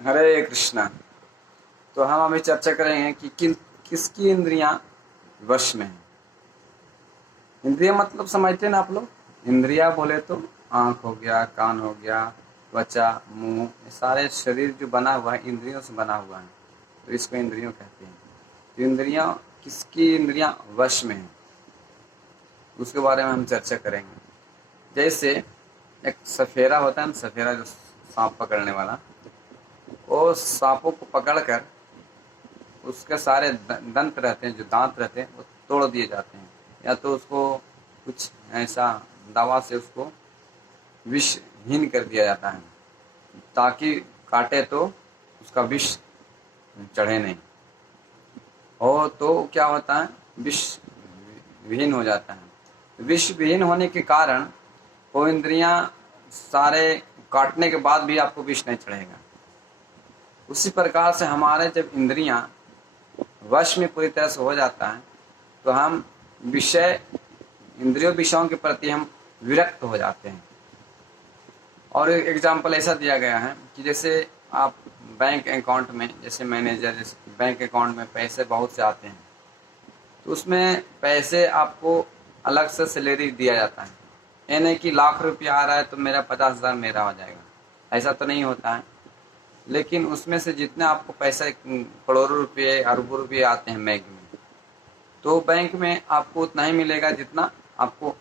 हरे कृष्णा। तो हम अभी चर्चा करेंगे कि किसकी इंद्रियां वश में है। इंद्रिया मतलब समझते हैं ना आप लोग। इंद्रिया बोले तो आंख हो गया, कान हो गया, त्वचा, मुंह, ये सारे शरीर जो बना हुआ है इंद्रियों से बना हुआ है, तो इसको इंद्रियों कहते हैं। तो इंद्रियां किसकी इंद्रियां वश में है, उसके बारे में हम चर्चा करेंगे। जैसे एक सफेरा होता है ना, सफेरा जो सांप पकड़ने वाला, वो सांपों को पकड़कर उसके सारे दंत रहते हैं, जो दांत रहते हैं, वो तोड़ दिए जाते हैं, या तो उसको कुछ ऐसा दवा से उसको विषहीन कर दिया जाता है ताकि काटे तो उसका विष चढ़े नहीं। और तो क्या होता है, विष विहीन हो जाता है। विष विहीन होने के कारण वो इंद्रियां सारे काटने के बाद भी आपको विष नहीं चढ़ेगा। उसी प्रकार से हमारे जब इंद्रियां वश में पूरी तरह से हो जाता है तो हम विषयों के प्रति हम विरक्त हो जाते हैं। और एक एग्जाम्पल ऐसा दिया गया है कि जैसे आप बैंक अकाउंट में, जैसे मैनेजर, जैसे बैंक अकाउंट में पैसे बहुत से आते हैं, तो उसमें पैसे आपको अलग से सैलरी दिया जाता है। ये नहीं कि लाख रुपया आ रहा है तो मेरा 50,000 मेरा हो जाएगा, ऐसा तो नहीं होता है। लेकिन उसमें से जितने आपको पैसे करोड़ों रुपये, अरबों रुपये आते हैं बैंक में, तो बैंक में आपको उतना ही मिलेगा जितना आपको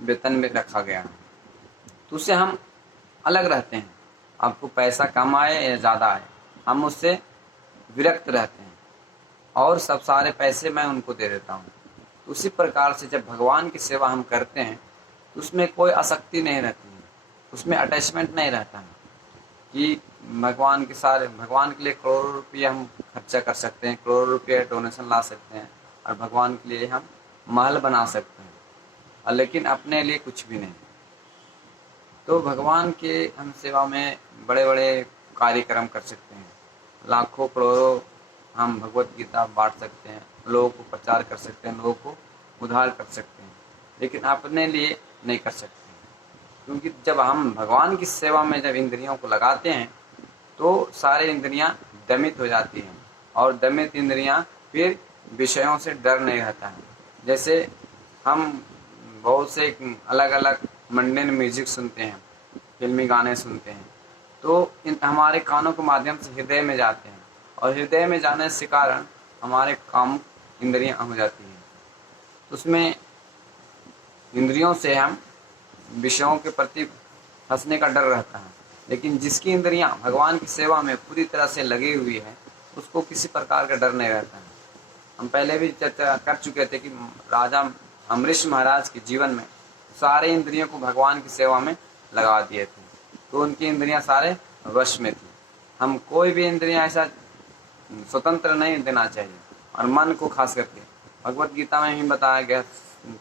वेतन में रखा गया है। तो उससे हम अलग रहते हैं। आपको पैसा कम आए या ज़्यादा आए, हम उससे विरक्त रहते हैं और सब सारे पैसे मैं उनको दे देता हूँ। तो उसी प्रकार से जब भगवान की सेवा हम करते हैं तो उसमें कोई आसक्ति नहीं रहती है, उसमें अटैचमेंट नहीं रहता है कि भगवान के लिए करोड़ों रुपये हम खर्चा कर सकते हैं, करोड़ों रुपये डोनेशन ला सकते हैं और भगवान के लिए हम महल बना सकते हैं, और लेकिन अपने लिए कुछ भी नहीं। तो भगवान के हम सेवा में बड़े बड़े कार्यक्रम कर सकते हैं, लाखों करोड़ों हम भगवत गीता बांट सकते हैं, लोगों को प्रचार कर सकते हैं, लोगों को उद्धार कर सकते हैं, लेकिन अपने लिए नहीं कर सकते। क्योंकि जब हम भगवान की सेवा में जब इंद्रियों को लगाते हैं तो सारे इंद्रियां दमित हो जाती हैं, और दमित इंद्रियां फिर विषयों से डर नहीं रहता है। जैसे हम बहुत से अलग अलग मंडेन म्यूजिक सुनते हैं, फिल्मी गाने सुनते हैं, तो इन हमारे कानों के माध्यम से हृदय में जाते हैं, और हृदय में जाने से कारण हमारे काम इंद्रियां हो जाती हैं। तो उसमें इंद्रियों से हम विषयों के प्रति फंसने का डर रहता है। लेकिन जिसकी इंद्रियां भगवान की सेवा में पूरी तरह से लगी हुई है, उसको किसी प्रकार का डर नहीं रहता है। हम पहले भी चर्चा कर चुके थे कि राजा अम्बरीश महाराज के जीवन में सारे इंद्रियों को भगवान की सेवा में लगा दिए थे, तो उनकी इंद्रियां सारे वश में थी। हम कोई भी इंद्रियां ऐसा स्वतंत्र नहीं देना चाहिए, और मन को खास करके भगवत गीता में ही बताया गया,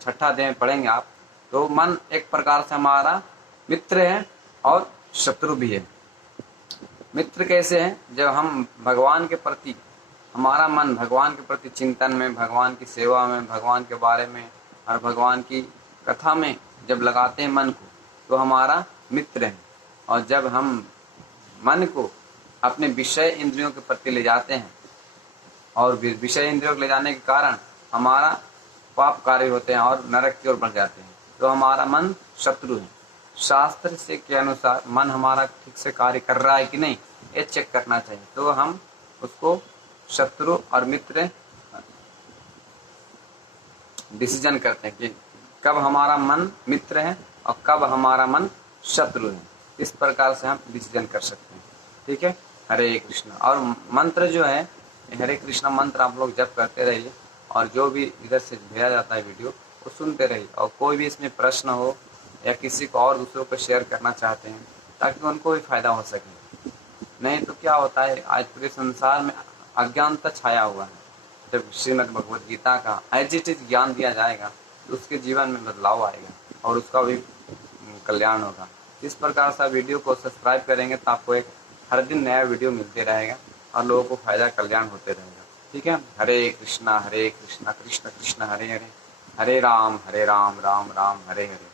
6वां अध्याय पढ़ेंगे आप, तो मन एक प्रकार से हमारा मित्र है और शत्रु भी है। मित्र कैसे है, जब हम भगवान के प्रति, हमारा मन भगवान के प्रति चिंतन में, भगवान की सेवा में, भगवान के बारे में और भगवान की कथा में जब लगाते हैं मन को, तो हमारा मित्र है। और जब हम मन को अपने विषय इंद्रियों के प्रति ले जाते हैं, और विषय इंद्रियों को ले जाने के कारण हमारा पाप कार्य होते हैं और नरक की ओर बढ़ जाते हैं, तो हमारा मन शत्रु है। शास्त्र से के अनुसार मन हमारा ठीक से कार्य कर रहा है कि नहीं, ये चेक करना चाहिए। तो हम उसको शत्रु और मित्र डिसीजन करते हैं कि कब हमारा मन मित्र है और कब हमारा मन शत्रु है। इस प्रकार से हम डिसीजन कर सकते हैं। ठीक है, हरे कृष्णा। और मंत्र जो है, हरे कृष्णा मंत्र आप लोग जप करते रहिए, और जो भी इधर से भेजा जाता है वीडियो वो सुनते रहिए। और कोई भी इसमें प्रश्न हो या किसी को और दूसरों को शेयर करना चाहते हैं ताकि उनको भी फायदा हो सके। नहीं तो क्या होता है, आज पूरे संसार में अज्ञानता छाया हुआ है। जब श्रीमद् भगवद गीता का एज इट इज ज्ञान दिया जाएगा तो उसके जीवन में बदलाव आएगा और उसका भी कल्याण होगा। इस प्रकार से वीडियो को सब्सक्राइब करेंगे तो आपको एक हर दिन नया वीडियो मिलते रहेगा और लोगों को फायदा कल्याण होते रहेगा। ठीक है, हरे कृष्णा कृष्ण कृष्ण हरे हरे, हरे राम राम राम हरे हरे।